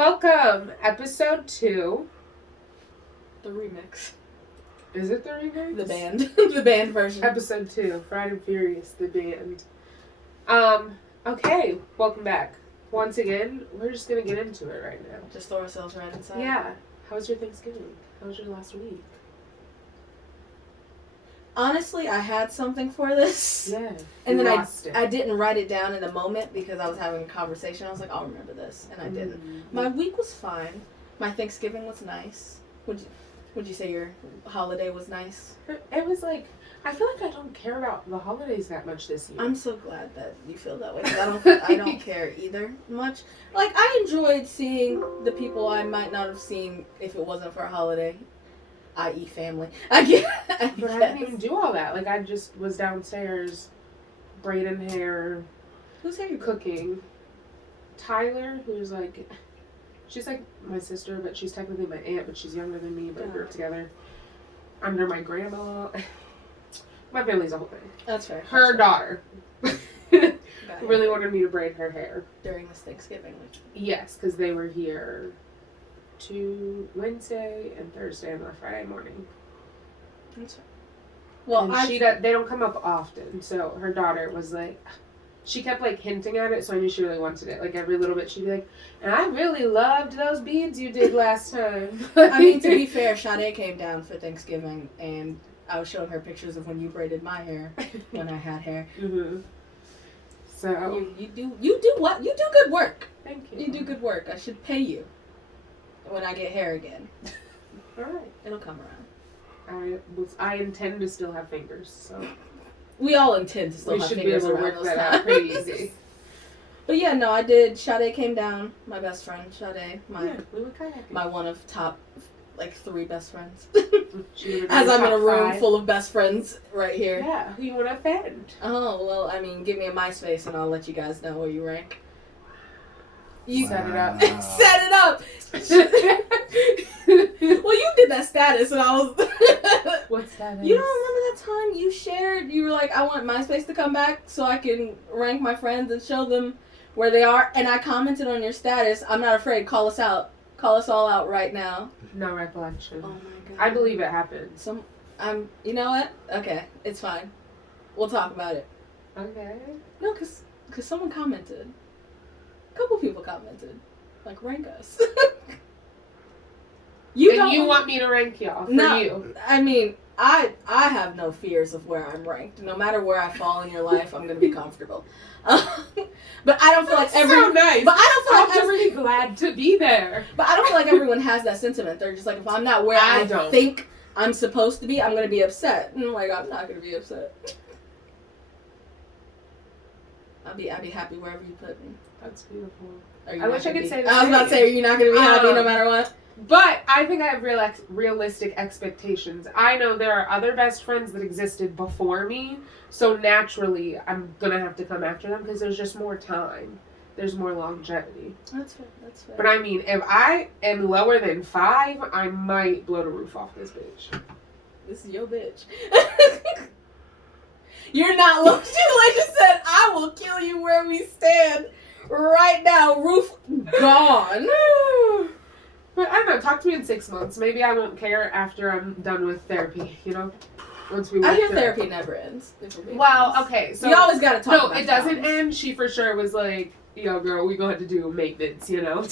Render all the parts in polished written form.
Welcome, Ep.2. The remix. Is it the remix? The band. The band version. Ep.2, Friday and Furious, the band. Okay, welcome back. Once again, we're just gonna get into it right now. Just throw ourselves right inside. Yeah. How was your Thanksgiving? How was your last week? Honestly, I had something for this. Yeah. And then I didn't write it down in the moment because I was having a conversation. I was like, I'll remember this. And I didn't. My week was fine. My Thanksgiving was nice. Would you say your holiday was nice? It was like, I feel like I don't care about the holidays that much this year. I'm so glad that you feel that way. 'Cause I don't care either much. Like, I enjoyed seeing the people I might not have seen if it wasn't for a holiday. I.e. family. But I didn't even do all that. Like, I just was downstairs braiding hair. Whose hair you cooking? Tyler, who's like, she's like my sister, but she's technically my aunt, but she's younger than me, but we grew up together. Under my grandma. My family's a whole thing. That's fair. Her daughter really wanted me to braid her hair. During this Thanksgiving week. Yes, because they were here Wednesday and Thursday and Friday morning. That's right. Well, they don't come up often, so her daughter was like, she kept like hinting at it, so I knew she really wanted it. Like every little bit, she'd be like, "And I really loved those beads you did last time." I mean, to be fair, Sade came down for Thanksgiving, and I was showing her pictures of when you braided my hair when I had hair. Mhm. So you do what? You do good work. Thank you. You do good work. I should pay you when I get hair again. All right, it'll come around. I intend to still have fingers, so we all intend to still have fingers around those times. We should be able to work that out pretty easy. But yeah, no, I did. Sade came down. My best friend, Sade. We were kind of my one of top, like 3 best friends. As I'm in a room full of best friends right here. Yeah, who you want to offend? Oh well, I mean, give me a MySpace and I'll let you guys know where you rank. You set it up. Set it up. Well, you did that status, and I was. What's that? You don't remember that time you shared? You were like, "I want MySpace to come back so I can rank my friends and show them where they are." And I commented on your status. I'm not afraid. Call us out. Call us all out right now. No recollection. Oh my god. I believe it happened. You know what? Okay, it's fine. We'll talk about it. Okay. No, cause someone commented. A couple people commented, like, rank us. You want me to rank y'all for you? I mean, I have no fears of where I'm ranked. No matter where I fall in your life, I'm gonna be comfortable. But I don't feel like so nice. But I don't feel like I'm really glad to be there. But I don't feel like everyone has that sentiment. They're just like, if I'm not where I think I'm supposed to be, I'm gonna be upset. And I'm like, I'm not gonna be upset. I'll be happy wherever you put me. That's beautiful. I wish I could say that. I was about to say, you're not going to be happy no matter what. But I think I have realistic expectations. I know there are other best friends that existed before me, so naturally I'm going to have to come after them because there's just more time. There's more longevity. That's fair. But I mean, if I am lower than 5, I might blow the roof off this bitch. This is your bitch. You're not low. She like just said, I will kill you where we stand right now. Roof gone. But I don't know. Talk to me in 6 months. Maybe I won't care after I'm done with therapy, you know? Once we I hear therapy never ends. Well, okay. So you always got to talk about it doesn't end. She for sure was like, yo, girl, we going to do maintenance, you know?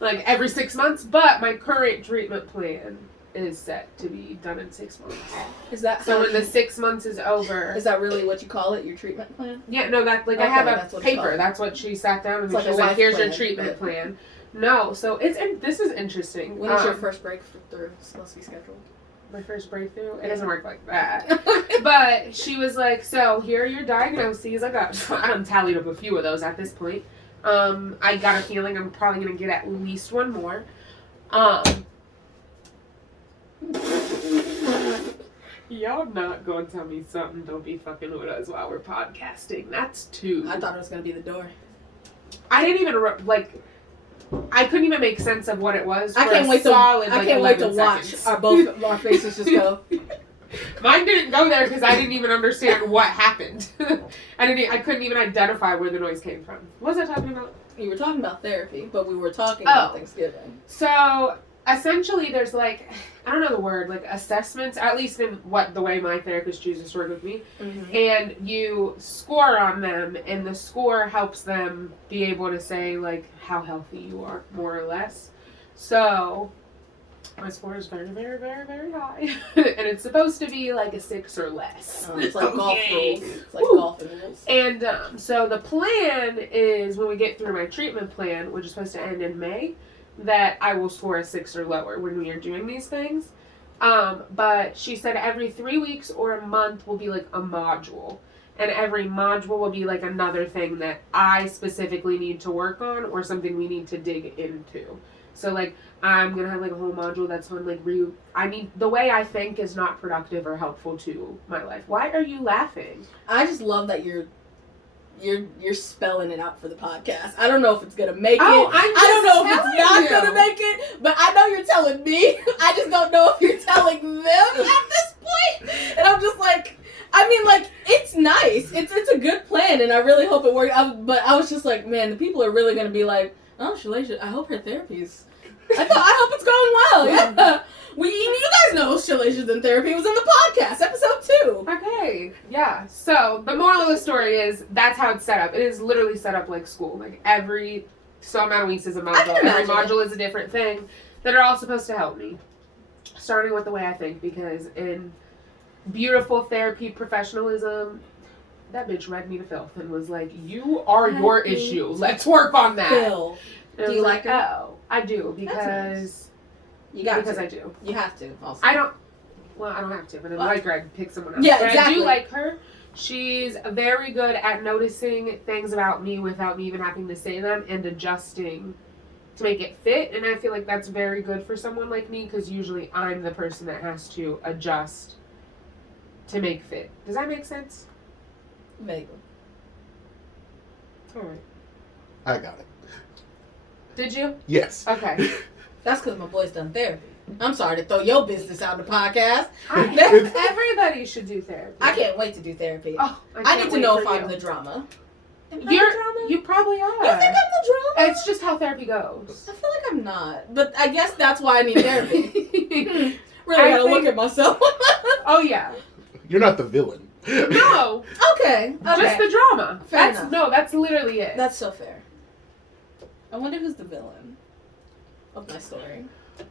Like every 6 months. But my current treatment plan is set to be done in 6 months. Is that so? When the 6 months is over, is that really what you call it? Your treatment plan? Yeah, no, that like I have a paper. That's what she sat down and she was like, "Here's your treatment plan." No, so this is interesting. When is your first breakthrough supposed to be scheduled? My first breakthrough? It doesn't work like that. But she was like, "So here are your diagnoses." I tallied up a few of those at this point. I got a feeling I'm probably gonna get at least one more. Y'all not gonna tell me something, don't be fucking with us while we're podcasting. That's 2. I thought it was gonna be the door. I didn't even, I couldn't even make sense of what it was. I can't wait to watch both our faces just go. Mine didn't go there because I didn't even understand what happened. I couldn't even identify where the noise came from. What was I talking about? You were talking about therapy, but we were talking about Thanksgiving. So essentially, there's like, I don't know the word, like assessments, at least in the way my therapist chooses to work with me. Mm-hmm. And you score on them, and the score helps them be able to say like how healthy you are, more or less. So my score is very, very, very, very high. And it's supposed to be like a 6 or less. It's like golf rules. It's like golfing rules. And so the plan is when we get through my treatment plan, which is supposed to end in May, that I will score a 6 or lower when we are doing these things. But she said every 3 weeks or a month will be like a module. And every module will be like another thing that I specifically need to work on or something we need to dig into. So like I'm gonna have like a whole module that's on like the way I think is not productive or helpful to my life. Why are you laughing? I just love that you're spelling it out for the podcast. I don't know if it's gonna make it. I don't know if it's not gonna make it, but I know you're telling me. I just don't know if you're telling them at this point. And I'm just like, I mean, like, it's nice. It's a good plan, and I really hope it works. But I was just like, man, the people are really gonna be like, oh, Shalay, I hope her therapy's. I hope it's going well. Yeah. You guys know Shalacious in Therapy. It was in the podcast, episode 2. Okay, yeah. So the moral of the story is that's how it's set up. It is literally set up like school. Like every amount of weeks is a module. Every module is a different thing that are all supposed to help me. Starting with the way I think, because in beautiful therapy professionalism, that bitch read me to filth and was like, "You are your issue. Let's work on that." Phil, do you like her? Oh, I do because. You got because to. I do. You have to. Also. I don't have to, but if I like her, I'd pick someone else. Yeah, but exactly. I do like her. She's very good at noticing things about me without me even having to say them and adjusting to make it fit. And I feel like that's very good for someone like me because usually I'm the person that has to adjust to make fit. Does that make sense? Vaguely. All right. I got it. Did you? Yes. Okay. That's because my boy's done therapy. I'm sorry to throw your business out the podcast. Everybody should do therapy. I can't wait to do therapy. Oh, I need to know if I'm the drama. Am I the drama? You probably are. You think I'm the drama? It's just how therapy goes. I feel like I'm not. But I guess that's why I need therapy. Really gotta look at myself. Oh, yeah. You're not the villain. No. Okay. Just the drama. Fair enough. No, that's literally it. That's so fair. I wonder who's the villain of my story.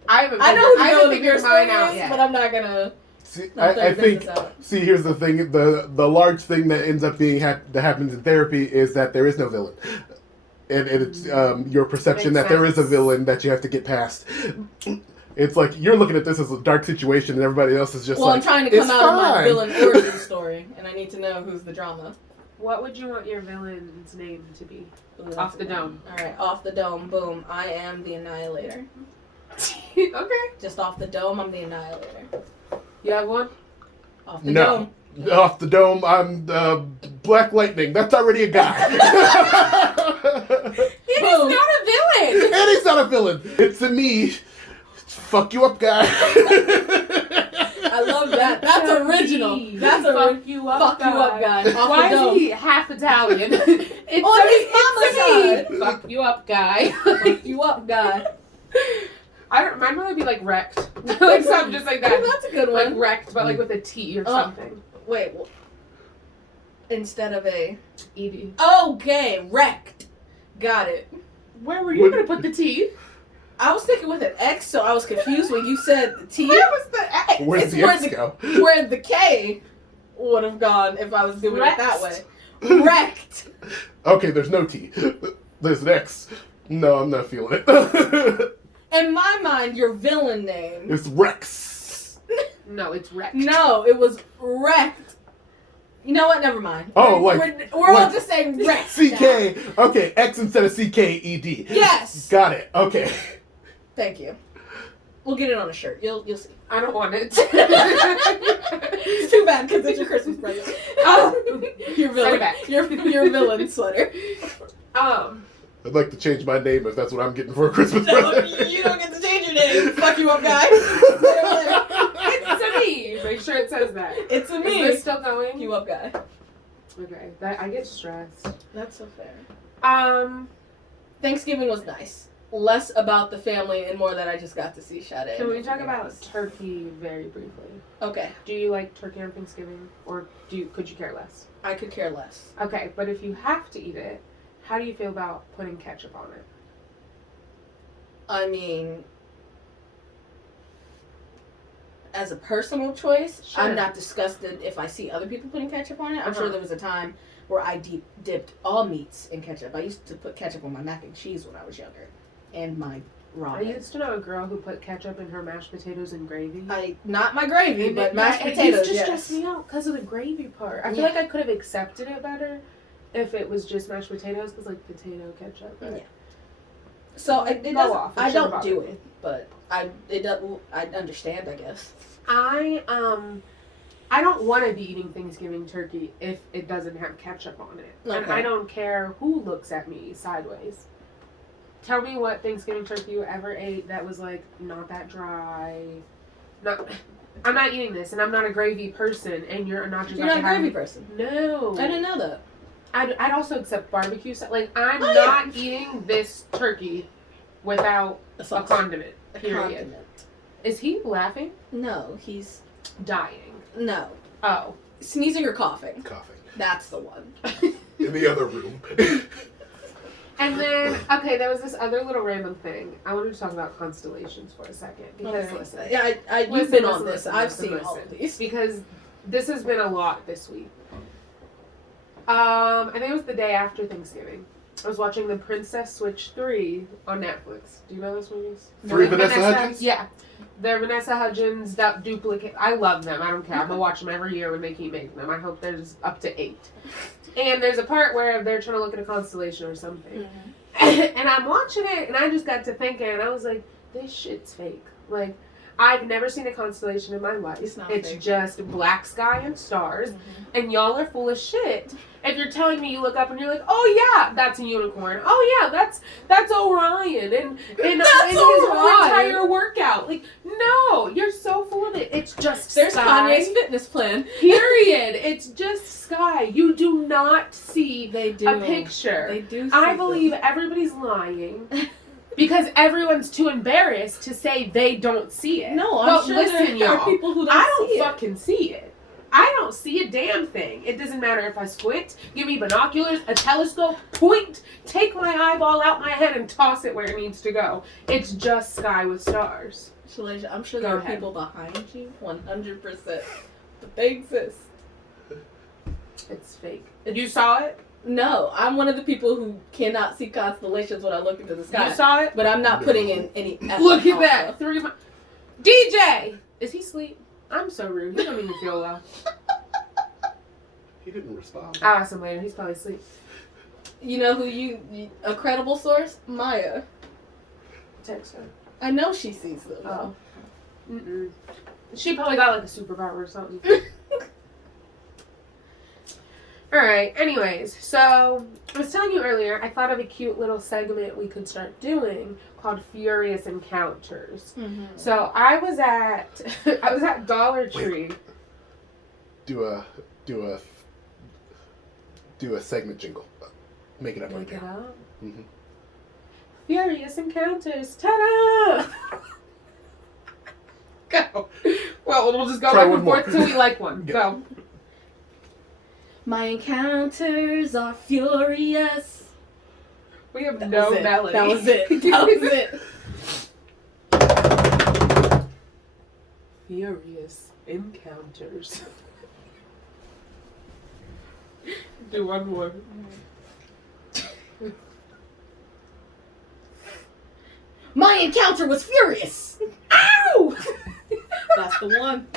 I know who the villain of figured your story out is, yet. but I'm not gonna. See, I think. See, here's the thing: the large thing that ends up being that happens in therapy is that there is no villain, and it's your perception that there is a villain that you have to get past. It's like you're looking at this as a dark situation, and everybody else is just well, like, I'm trying to come out fine. of my villain origin story, and I need to know who's the drama. What would you want your villain's name to be? Ooh, Off the dome. Alright, off the dome. Boom. I am the Annihilator. Okay. Just off the dome, I'm the Annihilator. You have one? Off the No. dome. Off the dome, I'm Black Lightning. That's already a guy. He's not a villain! And he's not a villain. It's a me. Fuck you up, guy. I love that. That's original. That's a fuck you up, guy. Off Why the dome. is he half Italian? It's On his mama's me. Fuck you up, guy. Fuck you up, guy. Mine would be like wrecked. Like something just like that. Oh, that's a good one. Like wrecked, but like with a T or something. Wait. Instead of a... ED. Okay, wrecked. Got it. Where were you going to put the T? I was thinking with an X, so I was confused when you said the T. Where was the X? Where's the X go? Where the K would have gone if I was doing it that way. Wrecked. Okay, there's no T. There's an X. No, I'm not feeling it. In my mind, your villain name. It's Rex. No, it's wrecked. No, it was wrecked. You know what? Never mind. Oh, we're all just saying wrecked. CK. Now. Okay, X instead of CKED. Yes. Got it. Okay. Thank you. We'll get it on a shirt. You'll see. I don't want it. It's too bad because it's your Christmas present. Your villain. Your villain sweater. I'd like to change my name if that's what I'm getting for a Christmas No, present. you don't get to change your name. Fuck you up, guy. It's a me. Make sure it says that. It's a me. Is this still going? You up, guy. Okay. I get stressed. That's so fair. Thanksgiving Thanksgiving was nice. Less about the family and more that I just got to see Sade. Can we talk about turkey very briefly? Okay. Do you like turkey on Thanksgiving, or could you care less? I could care less. Okay, but if you have to eat it, how do you feel about putting ketchup on it? I mean, as a personal choice, Sure. I'm not disgusted if I see other people putting ketchup on it. I'm Uh-huh. sure there was a time where I dipped all meats in ketchup. I used to put ketchup on my mac and cheese when I was younger, and my ramen. I used to know a girl who put ketchup in her mashed potatoes and gravy. Not my gravy, And but it- mashed yeah, potatoes. It used to Yes. stress me out because of the gravy part. I feel Yeah. like I could have accepted it better if it was just mashed potatoes, because like potato ketchup. But Yeah. So it Go doesn't. off. It I shouldn't don't do bother me. it, but I understand. I guess. I don't want to be eating Thanksgiving turkey if it doesn't have ketchup on it, and Okay. I don't care who looks at me sideways. Tell me what Thanksgiving turkey you ever ate that was like not that dry. Not, I'm not eating this, and I'm not a gravy person, and you're not just. You're about not a to have- gravy person. No. I didn't know that. I'd also accept barbecue sauce. Like, I'm Oh, not eating this turkey without a sauce. condiment. A Period. condiment. Is he laughing? No, he's Dying. no Oh. sneezing or coughing. Coughing. That's the one. In the other room. And then, okay, there was this other little random thing. I wanted to talk about constellations for a second. Because, Okay. listen. Yeah, you've Listen, been listen, on this. listen, I've listen, seen all listen. of these. Because this has been a lot this week. I think it was the day after Thanksgiving. I was watching The Princess Switch 3 on Netflix. Do you know those movies? Three Vanessa Hudgens? Yeah. They're Vanessa Hudgens duplicate. I love them. I don't care. I'm going to watch them every year when they keep making them. I hope there's up to 8. And there's a part where they're trying to look at a constellation or something. And I'm watching it, and I just got to thinking, and I was like, this shit's fake. Like, I've never seen a constellation in my life. It's not It's fake. just black sky and stars, and y'all are full of shit. If you're telling me you look up and you're like, oh yeah, that's a unicorn. Oh yeah, that's Orion, and That's his whole Orion. entire workout. Like, no, you're so full of it. It's just There's sky. Kanye's fitness plan. Period. It's just sky. You do not see They do. a picture. They do. I see believe them. everybody's lying because everyone's too embarrassed to say they don't see it. No, I'm But sure listen, there y'all, are people who don't I don't see it. fucking see it. I don't see a damn thing. It doesn't matter if I squint, give me binoculars, a telescope, point, take my eyeball out my head and toss it where it needs to go. It's just sky with stars. Shalasia, I'm sure Go there are ahead. people behind you, 100%, but they exist. It's fake. You saw it? No, I'm one of the people who cannot see constellations when I look into the sky. You saw it? But I'm not putting in any effort. Look at also. that. DJ! Is he asleep? I'm so rude. He don't even feel well. He didn't respond. I'll ask him later. He's probably asleep. You know who a credible source? Maya. Text her. I know she sees them. Oh. Mm-mm. She probably got like a superpower or something. Alright, anyways, so I was telling you earlier, I thought of a cute little segment we could start doing called Furious Encounters. Mm-hmm. So I was at Dollar Tree. Do a segment jingle. Make it up Make right it now. up. Mhm. Furious Encounters. Ta-da! Go. Well, we'll just go Try back one and more. forth till we like one. Yeah. Go. My encounters are furious. We have That no was it. melody. That was it. That was it. Furious Encounters. Do one more. My encounter was furious. Ow! That's the one.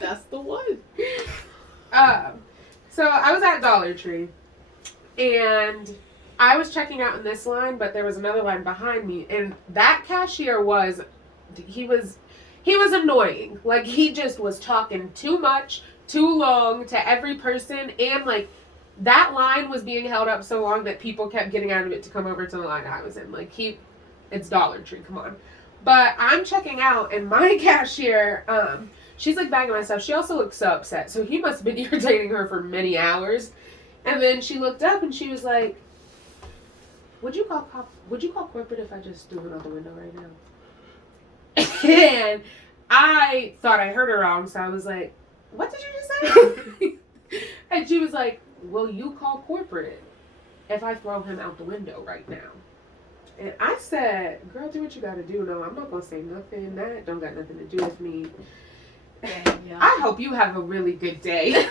That's the one. So I was at Dollar Tree, and I was checking out in this line, but there was another line behind me, and that cashier was annoying. Like, he just was talking too much, too long to every person, and like that line was being held up so long that people kept getting out of it to come over to the line I was in. Like, it's Dollar Tree, come on. But I'm checking out, and my cashier, she's like bagging my stuff. She also looks so upset. So he must have been irritating her for many hours. And then she looked up and she was like, would you call corporate if I just threw him out the window right now? And I thought I heard her wrong, so I was like, what did you just say? And she was like, will you call corporate if I throw him out the window right now? And I said, girl, do what you gotta do. No, I'm not gonna say nothing. That don't got nothing to do with me. Yeah. I hope you have a really good day.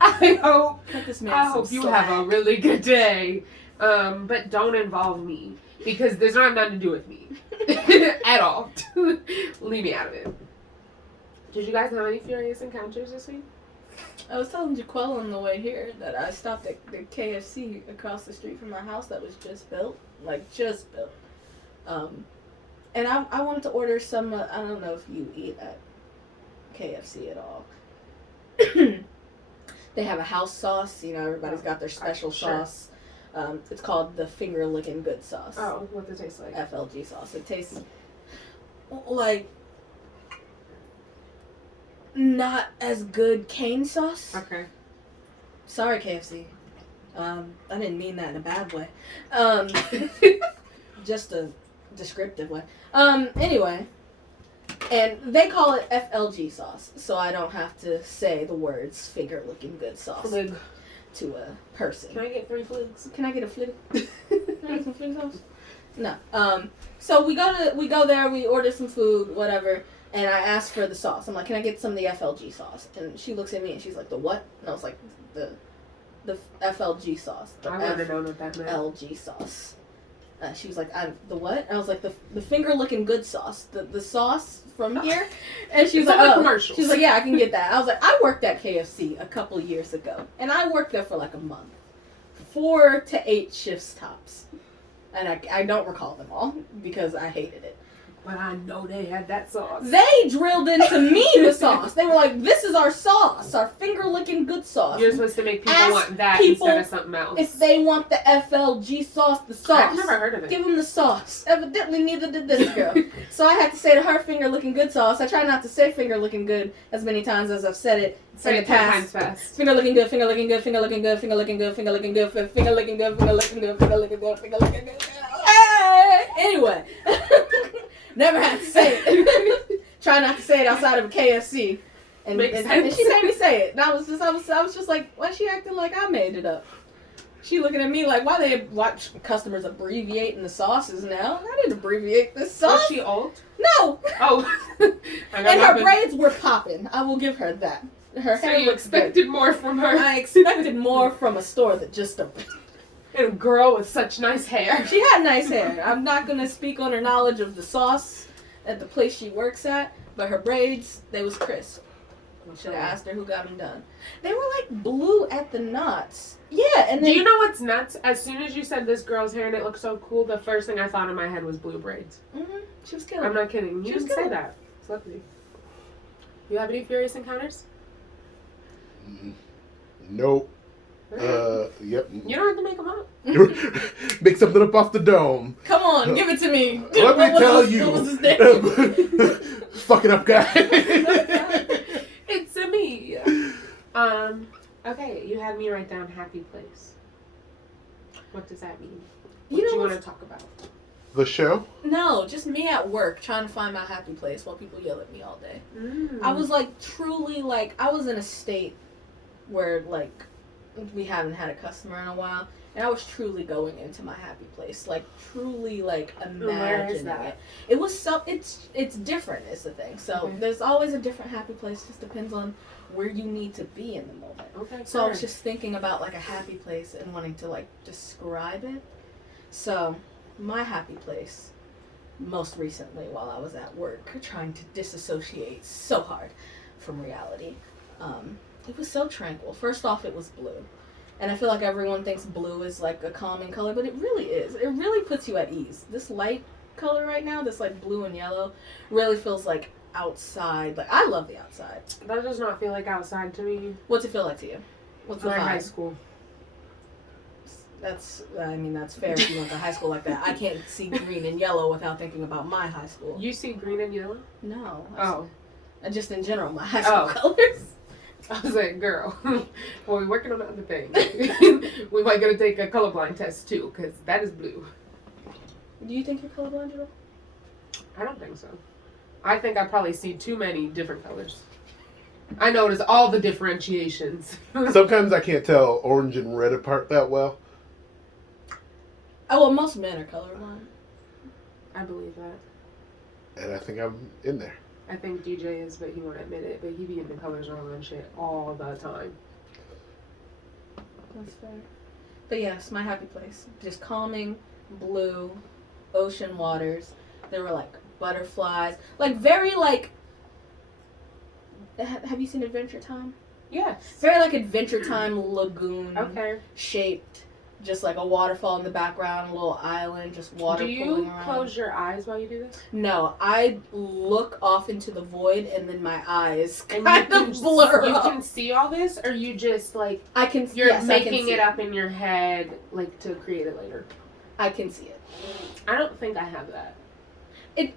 I hope you have a really good day. But don't involve me because there's not nothing to do with me at all. Leave me out of it. Did you guys have any furious encounters this week? I was telling Jaquel on the way here that I stopped at the KFC across the street from my house that was just built. And I wanted to order some, I don't know if you eat at KFC at all. They have a house sauce, everybody's got their special sauce. It's called the Finger Licking Good sauce. Oh, what does it taste like? FLG sauce. It tastes like not as good cane sauce. Okay. Sorry, KFC. I didn't mean that in a bad way. Just a descriptive way. Anyway. And they call it FLG sauce, so I don't have to say the words finger looking good sauce Flig. to a person. Can I get 3 fligs? Can I get a flig? Can I get some flig sauce? No. So we go there, we order some food, whatever. And I asked for the sauce. I'm like, can I get some of the FLG sauce? And she looks at me and she's like, the what? And I was like, the FLG sauce. The I wouldn't have known what that meant. FLG sauce. She was like, the what? I was like, the finger looking good sauce. The sauce from here. And she was like, oh. Commercials. She's like, yeah, I can get that. I was like, I worked at KFC a couple years ago. And I worked there for like a month. 4 to 8 shifts tops. And I don't recall them all because I hated it. But I know they had that sauce. They drilled into me the sauce. They were like, this is our sauce, our finger-licking good sauce. You're supposed to make people Ask want that people instead of something else. if they want the FLG sauce, the sauce. I've never heard of it. Give them the sauce. Evidently, neither did this girl. So I had to say to her, finger-looking good sauce. I try not to say finger-looking good as many times as I've said it Say in it the 10 past. times fast. Finger-looking good, finger-looking good, finger-looking good, finger-looking good, finger-looking good, finger-looking good, finger-looking good, finger-looking good, finger-looking good. Anyway. Never had to say it. Try not to say it outside of a KFC. And she made me say it. And I was just like, why is she acting like I made it up? She looking at me like, why customers abbreviating the sauces now? I didn't abbreviate this sauce. Was she old? No. Oh. And her braids were popping. I will give her that. Her So hair you looks expected more from her. I expected more from a store that just opened. And a girl with such nice hair. She had nice hair. I'm not going to speak on her knowledge of the sauce at the place she works at, but her braids, they was crisp. We should have asked her who got them done. They were like blue at the knots. Yeah, and then... Do you know what's nuts? As soon as you said this girl's hair and it looked so cool, the first thing I thought in my head was blue braids. Mm-hmm. She was killing I'm not kidding. You She was didn't say good. that. It's lovely. You have any furious encounters? Nope. Yep. You don't have to make them up. Make something up off the dome. Come on, give it to me. Let me tell you. What was his name? Fucking up guy. It's a me. Okay, you had me write down happy place. What does that mean? What do you want to talk about? The show? No, just me at work trying to find my happy place while people yell at me all day. I was like truly like I was in a state where like we haven't had a customer in a while, and I was truly going into my happy place, like truly like imagining it. It was so it's different is the thing. So there's always a different happy place. Just depends on where you need to be in the moment. Okay. So I was just thinking about like a happy place and wanting to like describe it. So my happy place, most recently while I was at work, trying to disassociate so hard from reality. It was so tranquil. First off, it was blue. And I feel like everyone thinks blue is like a calming color, but it really is. It really puts you at ease. This light color right now, this like blue and yellow, really feels like outside. Like I love the outside. That does not feel like outside to me. What's it feel like to you? What's the Like vibe? high school. That's fair if you went to high school like that. I can't see green and yellow without thinking about my high school. You see green and yellow? No. Oh. Just in general, my high school Oh. colors. I was like, girl, well, we're working on other things. We might gotta take a colorblind test too, because that is blue. Do you think you're colorblind at all? I don't think so. I think I probably see too many different colors. I notice all the differentiations. Sometimes I can't tell orange and red apart that well. Oh, well, most men are colorblind. I believe that. And I think I'm in there. I think DJ is, but he won't admit it. But he be in the colors wrong and shit all the time. That's fair. But yes, my happy place. Just calming, blue, ocean waters. There were like butterflies. Like very like... Have you seen Adventure Time? Yes. Very like Adventure Time lagoon Okay. shaped. Just like a waterfall in the background, a little island, just water Do pooling you around. close your eyes while you do this? No, I look off into the void and then my eyes And kind you of blur You up. can see all this, or you just like I can. you're yes, I can making see it up in your head, like to create it later. I can see it. I don't think I have that.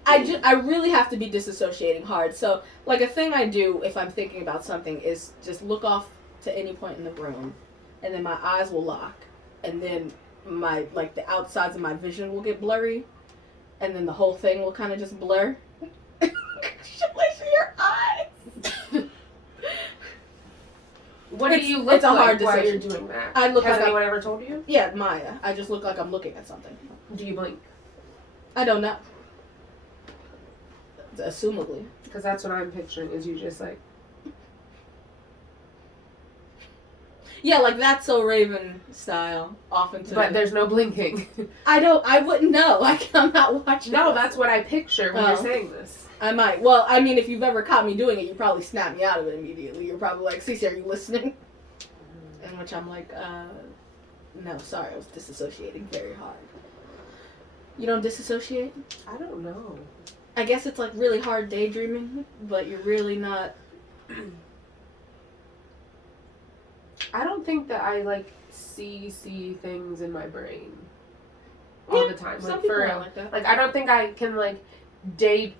I really have to be disassociating hard. So, like, a thing I do if I'm thinking about something is just look off to any point in the room, and then my eyes will lock, and then my, like, the outsides of my vision will get blurry, and then the whole thing will kind of just blur. Your eyes! What do you look it's a like hard while you're decision. doing that? I look Has like anyone ever told you? Yeah, Maya. I just look like I'm looking at something. Do you blink? I don't know. Assumably. Because that's what I'm picturing, is you just like... Yeah, like That's So Raven style. Often to But there's no blinking. I wouldn't know. Like, I'm not watching. No, that's what I picture when Oh. you're saying this. I might. Well, I mean, if you've ever caught me doing it, you probably snap me out of it immediately. You're probably like, Cece, are you listening? In which I'm like, no, sorry, I was disassociating very hard. You don't disassociate? I don't know. I guess it's like really hard daydreaming, but you're really not. I don't think that I like see things in my brain all Yeah, the time. some Like people for are real. like that. Like I don't think I can like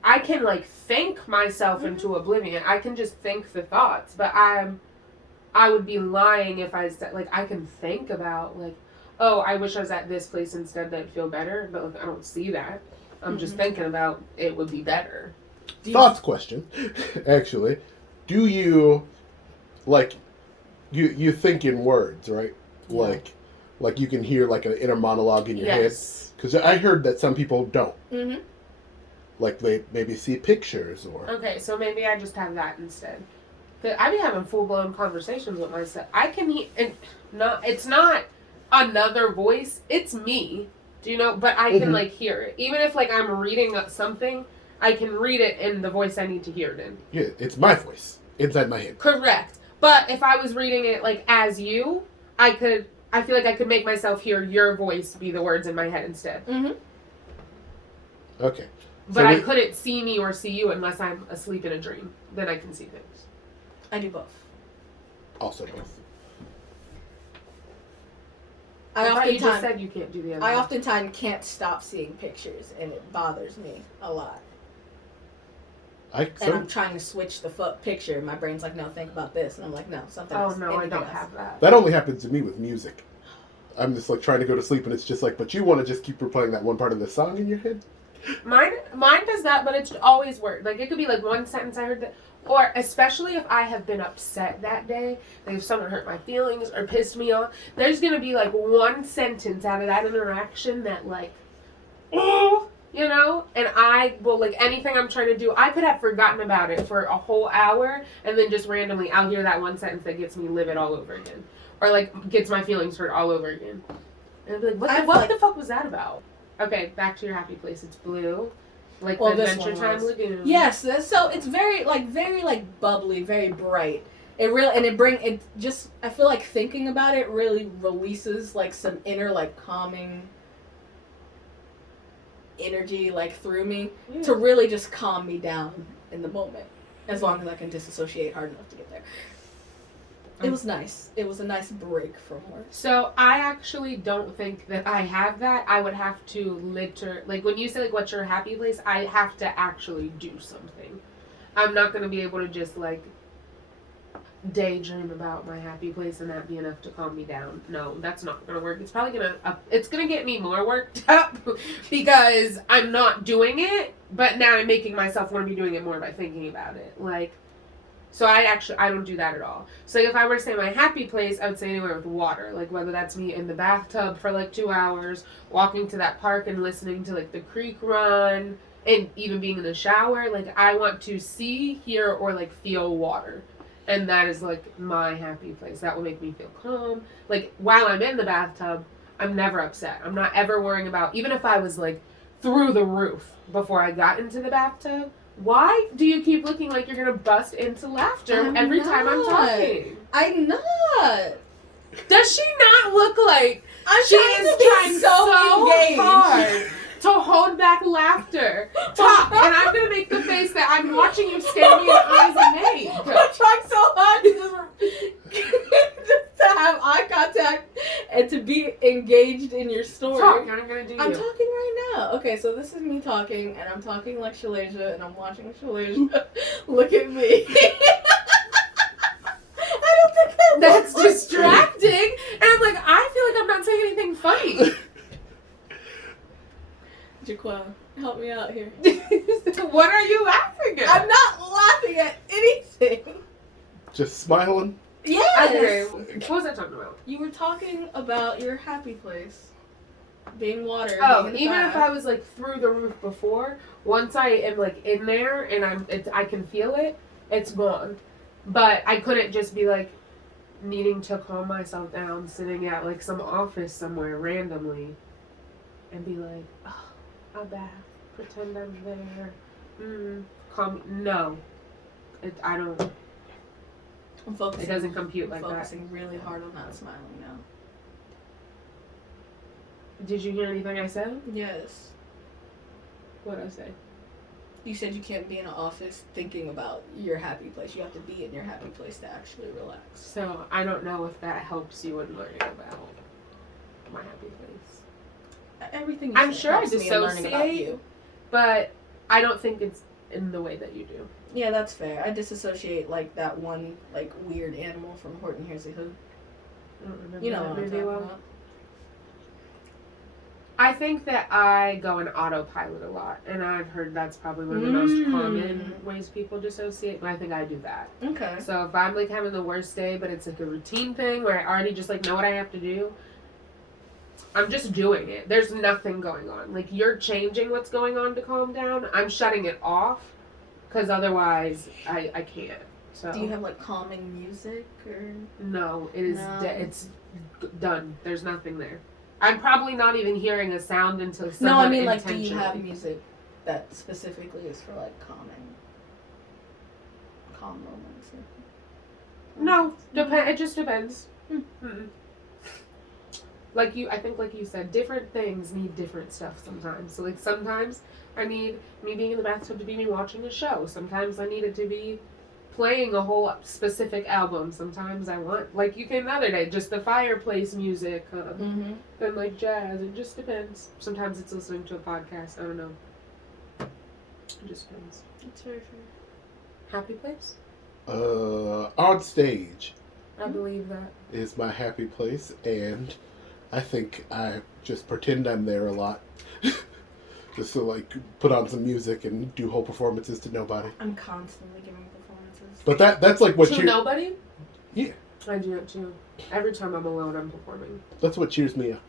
I can like think myself into oblivion. I can just think the thoughts, but I would be lying if I said like I can think about like, oh, I wish I was at this place instead. That'd feel better, but like I don't see that. I'm just thinking about it would be better. Thoughts question, actually. Do you, like, you think in words, right? Yeah. Like you can hear like an inner monologue in your head? Yes. Because I heard that some people don't. Mm-hmm. Like they maybe see pictures or... Okay, so maybe I just have that instead. But I be having full blown conversations with myself. I can hear, and it's not another voice. It's me. Do you know? But I can like hear it. Even if like I'm reading something, I can read it in the voice I need to hear it in. Yeah, it's my voice inside my head. Correct. But if I was reading it like as you, I feel like I could make myself hear your voice be the words in my head instead. Mm-hmm. Okay. But I couldn't see me or see you unless I'm asleep in a dream. Then I can see things. I do both. Also both. I thought you just oftentimes said you can't do the other. I one. oftentimes can't stop seeing pictures, and it bothers me a lot. And I'm trying to switch the picture, and my brain's like, no, think about this. And I'm like, no, something Oh else. no, I anything don't else. have that. That only happens to me with music. I'm just like trying to go to sleep and it's just like, but you want to just keep replaying that one part of the song in your head? Mine does that, but it's always word. Like it could be like one sentence I heard that, or especially if I have been upset that day, like if someone hurt my feelings or pissed me off, there's gonna be like one sentence out of that interaction that like, oh, you know, and I will like anything I'm trying to do. I could have forgotten about it for a whole hour, and then just randomly I'll hear that one sentence that gets me livid all over again, or like gets my feelings hurt all over again. And I'll be like, what the fuck was that about? Okay, back to your happy place. It's blue, like the Adventure Time Lagoon. Yes, so it's very bubbly, very bright. It just I feel like thinking about it really releases like some inner like calming energy like through me to really just calm me down in the moment. As long as I can disassociate hard enough to get there. It was nice. It was a nice break from work. So I actually don't think that I have that. I would have to like when you say like what's your happy place, I have to actually do something. I'm not going to be able to just, like, daydream about my happy place and that be enough to calm me down. No, that's not going to work. It's probably going to, it's going to get me more worked up because I'm not doing it, but now I'm making myself want to be doing it more by thinking about it. Like, so I don't do that at all. So if I were to say my happy place, I would say anywhere with water. Like, whether that's me in the bathtub for, like, 2 hours, walking to that park and listening to, like, the creek run, and even being in the shower. Like, I want to see, hear, or, like, feel water. And that is, like, my happy place. That will make me feel calm. Like, while I'm in the bathtub, I'm never upset. I'm not ever worrying about, even if I was, like, through the roof before I got into the bathtub, why do you keep looking like you're going to bust into laughter every time I'm talking? I'm not. Does she not look like She is trying so engaged. hard to hold back laughter? Talk, and I'm going to make the face that I'm watching you stare me in the eyes and make. I'm trying so hard to have eye contact and to be engaged in your story. Talk, and I'm going to do I'm you. talking right now. Okay, so this is me talking, and I'm talking like Shalasia, and I'm watching Shalasia look at me. I don't think That's distracting. And I'm like, I feel like I'm not saying anything funny. Jaquan, help me out here. What are you laughing at? I'm not laughing at anything. Just smiling. Yes. Okay, what was I talking about? You were talking about your happy place. Being water. Oh, being in the even bath. if I was like through the roof before, once I am like in there and I can feel it, it's gone. But I couldn't just be like needing to calm myself down, sitting at like some office somewhere randomly, and be like, oh, I'm back. Pretend I'm there. Calm. No, I don't. I'm focusing. It doesn't compute like that. Focusing really hard on not smiling now. Did you hear anything I said? Yes. What did I say? You said you can't be in an office thinking about your happy place. You have to be in your happy place to actually relax. So I don't know if that helps you in learning about my happy place. Everything you I'm said sure I helps me in learning about dissociate. you. But I don't think it's in the way that you do. Yeah, that's fair. I disassociate like that one like weird animal from Horton Hears a Who. I don't remember You know that what I'm movie talking well. about. I think that I go in autopilot a lot, and I've heard that's probably one of the most common ways people dissociate, but I think I do that. Okay. So if I'm like having the worst day, but it's like a routine thing where I already just like know what I have to do, I'm just doing it. There's nothing going on. Like, you're changing what's going on to calm down. I'm shutting it off, because otherwise I can't. So Do you have like calming music or? no, it is No. it's done. There's nothing there. I'm probably not even hearing a sound until No, someone I mean like, do you have intentionally- music that specifically is for like calm moments? No, it just depends. Hmm. Mm-mm. Like I think like you said, different things need different stuff sometimes. So like sometimes I need me being in the bathtub to be me watching a show. Sometimes I need it to be playing a whole specific album. Sometimes I want, like you came the other day, just the fireplace music Mm-hmm. and like jazz. It just depends. Sometimes it's listening to a podcast. I don't know. It just depends. That's very fair. Happy place? On stage I believe that. is my happy place, and I think I just pretend I'm there a lot. Just to like put on some music and do whole performances to nobody. I'm constantly giving performances. But that's like what To cheer- nobody? Yeah. I do it too. Every time I'm alone, I'm performing. That's what cheers me up.